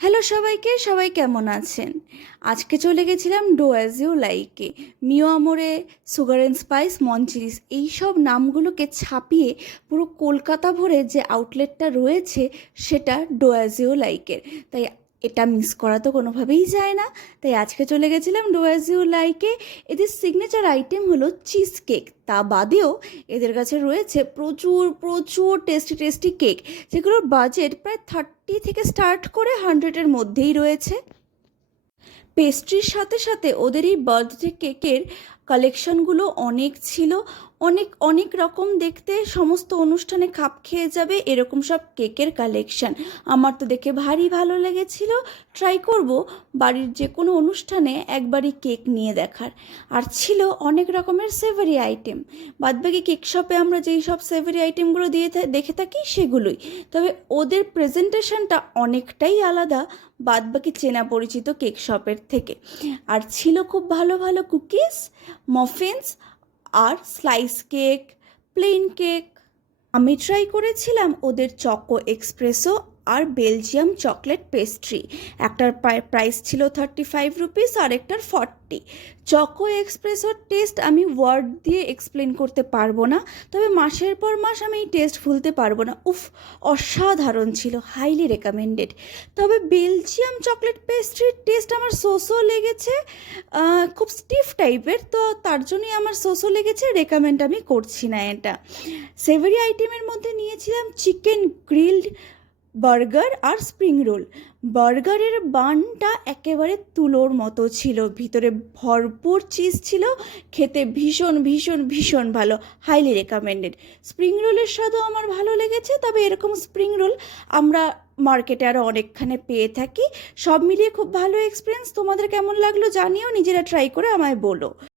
Hello সবাইকে, সবাই কেমন আছেন? আজকে চলে গেছিলাম ডো অ্যাজ ইউ লাইকে। Mio Amore, sugar and spice, মনচিরিস এইসব নামগুলোকে ছাপিয়ে পুরো কলকাতা ভরে যে আউটলেটটা রয়েছে সেটা ডো অ্যাজ ইউ লাইকের। তাই এটা মিস করা তো কোনোভাবেই যায় না। তাই আজকে চলে গেছিলাম ডো অ্যাজ ইউ লাইকে। এদের সিগনেচার আইটেম হলো চিজ কেক। তা বাদেও এদের কাছে রয়েছে প্রচুর প্রচুর টেস্টি টেস্টি কেক, যেগুলোর বাজেট প্রায় 30 থেকে স্টার্ট করে 100-এর মধ্যেই রয়েছে। পেস্ট্রির সাথে সাথে ওদের এই বার্থডে কেকের কালেকশনগুলো অনেক ছিল। অনেক অনেক রকম, দেখতে সমস্ত অনুষ্ঠানে খাপ খেয়ে যাবে এরকম সব কেকের কালেকশন। আমার তো দেখে ভারী ভালো লেগেছিল। ট্রাই করব বাড়ির যে কোনো অনুষ্ঠানে একবারই কেক নিয়ে দেখার। আর ছিল অনেক রকমের সেভারি আইটেম। বাদবাকি কেক শপে আমরা যেই সব সেভারি আইটেমগুলো দেখে থাকি সেগুলোই, তবে ওদের প্রেজেন্টেশনটা অনেকটাই আলাদা বাদবাকি চেনা পরিচিত কেক শপের থেকে। আর ছিল খুব ভালো ভালো কুকিজ, মফিনস আর স্লাইস কেক, প্লেন কেক। আমি ট্রাই করেছিলাম ওদের চকো এক্সপ্রেসো আর বেলজিয়াম চকলেট পেস্ট্রি। একটার প্রাইস ছিল 35 রুপিস আর একটার 40। চকো এক্সপ্রেসোর টেস্ট আমি ওয়ার্ড দিয়ে এক্সপ্লেন করতে পারবো না, তবে মাসের পর মাস আমি এই টেস্ট ভুলতে পারবো না। উফ, অসাধারণ ছিল, হাইলি রেকমেন্ডেড। তবে বেলজিয়াম চকলেট পেস্ট্রির টেস্ট আমার সোসো লেগেছে, খুব স্টিফ টাইপের, তো তার জন্যই আমার সোসো লেগেছে, রেকমেন্ড আমি করছি না এটা। সেভারি আইটেমের মধ্যে নিয়েছিলাম চিকেন গ্রিলড বার্গার আর স্প্রিং রোল। বার্গারের বানটা একেবারে তুলোর মতো ছিল, ভিতরে ভরপুর চিজ ছিল, খেতে ভীষণ ভীষণ ভীষণ ভালো, হাইলি রেকমেন্ডেড। স্প্রিং রোলের স্বাদও আমার ভালো লেগেছে, তবে এরকম স্প্রিং রোল আমরা মার্কেটে আরও অনেকখানে পেয়ে থাকি। সব মিলিয়ে খুব ভালো এক্সপিরিয়েন্স। তোমাদের কেমন লাগলো জানিও, নিজেরা ট্রাই করে আমায় বলো।